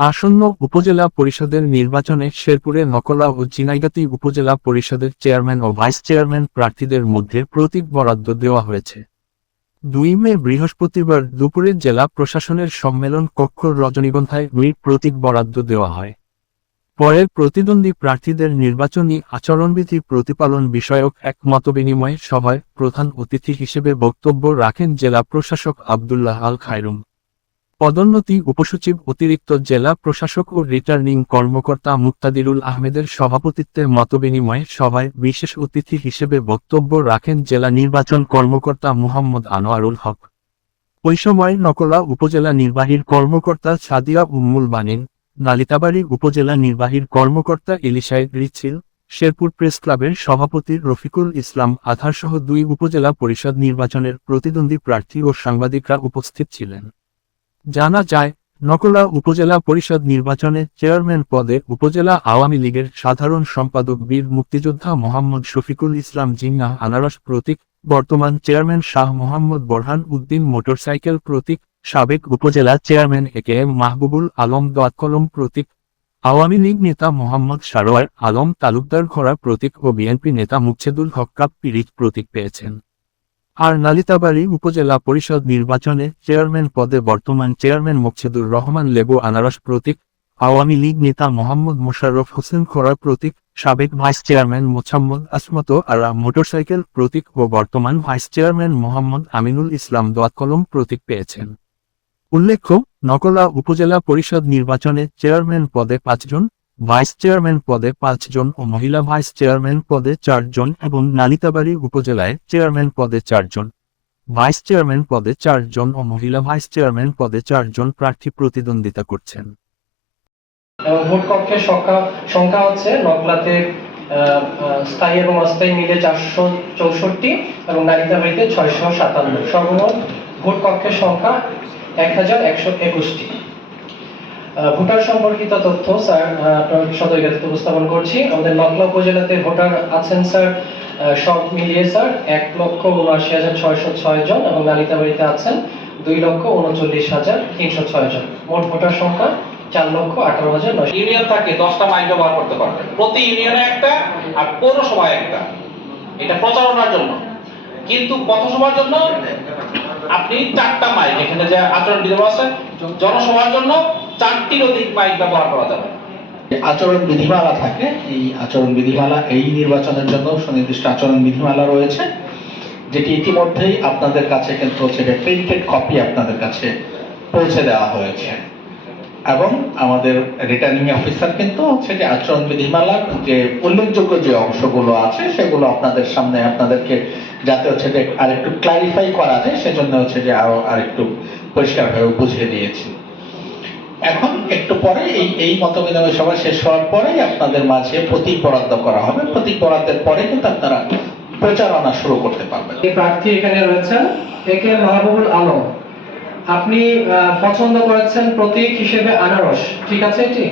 আসন্ন উপজেলা পরিষদের নির্বাচনে শেরপুরে নকলা ও ঝিনাইগাতী উপজেলা পরিষদের চেয়ারম্যান ও ভাইস চেয়ারম্যান প্রার্থীদের মধ্যে প্রতীক বরাদ্দ দেওয়া হয়েছে। দুই মে বৃহস্পতিবার দুপুরে জেলা প্রশাসনের সম্মেলন কক্ষ রজনীগন্ধায় দুই প্রতীক বরাদ্দ দেওয়া হয়। পরে প্রতিদ্বন্দ্বী প্রার্থীদের নির্বাচনী আচরণবিধি প্রতিপালন বিষয়ক এক মতবিনিময় সভায় প্রধান অতিথি হিসেবে বক্তব্য রাখেন জেলা প্রশাসক আবদুল্লাহ আল খায়রুম। পদোন্নতি উপসচিব অতিরিক্ত জেলা প্রশাসক ও রিটার্নিং কর্মকর্তা মুক্তাদিরুল আহমেদের সভাপতিত্বে মতবিনিময় সভায় বিশেষ অতিথি হিসেবে বক্তব্য রাখেন জেলা নির্বাচন কর্মকর্তা মুহাম্মদ আনোয়ারুল হক। ওই সময় নকলা উপজেলা নির্বাহীর কর্মকর্তা সাদিয়া উম্মুল বানিন, নালিতাবাড়ি উপজেলা নির্বাহীর কর্মকর্তা এলিশায় রিছিল শেরপুর প্রেস ক্লাবের সভাপতি রফিকুল ইসলাম আধারসহ দুই উপজেলা পরিষদ নির্বাচনের প্রতিদ্বন্দ্বী প্রার্থী ও সাংবাদিকরা উপস্থিত ছিলেন। জানা যায়, নকলা উপজেলা পরিষদ নির্বাচনে চেয়ারম্যান পদে উপজেলা আওয়ামী লীগের সাধারণ সম্পাদক বীর মুক্তিযোদ্ধা মোহাম্মদ শফিকুল ইসলাম জিন্না আনারস প্রতীক, বর্তমান চেয়ারম্যান শাহ মোহাম্মদ বোরহান উদ্দিন মোটরসাইকেল প্রতীক, সাবেক upazila chairman A K M Mahbubul Alam দোয়াতকলম প্রতীক, আওয়ামী লীগ নেতা মোহাম্মদ সারোয়ার আলম তালুকদার ঘোড়া প্রতীক ও বিএনপি নেতা মুকছেদুল হক কাপ পিরিত প্রতীক পেয়েছেন। আর নালিতাবাড়ি উপজেলা পরিষদ নির্বাচনে চেয়ারম্যান পদে বর্তমান চেয়ারম্যান মোকছেদুর রহমান লেবু আনারস প্রতীক, আওয়ামী লীগ নেতা মোহাম্মদ মোশাররফ হোসেন খোড়া প্রতীক, সাবেক vice chairman Mosammat Asmat Ara motorcycle প্রতীক ও বর্তমান ভাইস চেয়ারম্যান মোহাম্মদ আমিনুল ইসলাম দোয়াতকলম প্রতীক পেয়েছেন। উল্লেখ্য, নকলা উপজেলা পরিষদ নির্বাচনে চেয়ারম্যান পদে পাঁচজন ভাইস চেয়ারম্যান পদে পাঁচজন ও মহিলা ভাইস চেয়ারম্যান পদে চারজন এবং নালিতাবাড়ি উপজেলায় চেয়ারম্যান পদে চারজন। ভাইস চেয়ারম্যান পদে চারজন ও মহিলা ভাইস চেয়ারম্যান পদে চারজন প্রার্থী প্রতিদ্বন্দ্বিতা করছেন। ভোট কক্ষের সংখ্যা হচ্ছে নকলাতে স্থায়ী এবং অস্থায়ী মিলে চারশো চৌষট্টি এবং নারিতাবাড়িতে ছয়শো সাতান্ন। সর্বমোট ভোট কক্ষের সংখ্যা এক হাজার একশো একুশটি। ভোটার সম্পর্কিত তথ্য, স্যার আপনার সদয়গাতিতে উপস্থাপন করছি। আমাদের নকলা উপজেলাতে ভোটার আছেন, স্যার সব মিলিয়ে, স্যার, এক লক্ষ উনআশি হাজার ছয়শো ছয় জন এবং নালিতাবাড়িতে আছেন দুই লক্ষ উনচল্লিশ হাজার তিনশো ছয় জন। মোট ভোটার সংখ্যা চার লক্ষ আঠারো হাজার নয়শো। ইউনিয়ন থাকে দশটা মাইক ব্যবহার করতে পারবেন। প্রতি ইউনিয়নে একটা আর পৌরসভায় একটা। এটা প্রচারণার জন্য। কিন্তু পথসভার জন্য আপনি চারটা মাইক এখানে যে আচরণ বিধি আছে, জনসভার জন্য চারটির অধিক মাইক ব্যবহার করা যাবে। আচরণ বিধিমালা থাকে, এই আচরণ বিধিমালা এই নির্বাচনের জন্য সুনির্দিষ্ট আচরণ বিধিমালা রয়েছে, যেটি ইতিমধ্যেই আপনাদের কাছে কিন্তু যে প্রিন্টেড কপি আপনাদের কাছে পৌঁছে দেওয়া হয়েছে। এবং আমাদের রিটার্নিং অফিসার কিন্তু যে আচরণ বিধিমালার যে উল্লেখযোগ্য যে অংশগুলো আছে, সেগুলো আপনাদের সামনে আপনাদেরকে যাতে হচ্ছে যে আরেকটু ক্লারিফাই করা যায়, সেজন্য হচ্ছে যে আরও আরেকটু পরিষ্কারভাবে বুঝিয়ে দিয়েছি। একটু পরে এই এই মতবিনিময় সভা শেষ হওয়ার পরেই আপনাদের মাঝে প্রতীক বরাদ্দ করা হবে। প্রতীক বরাদ্দের পরে কিন্তু আপনারা প্রচারণা শুরু করতে পারবেন। এই প্রার্থী এখানে রয়েছেন একে মাহবুবুল আলম। আপনি পছন্দ করেছেন প্রতীক হিসেবে আনারস, ঠিক আছে এটি?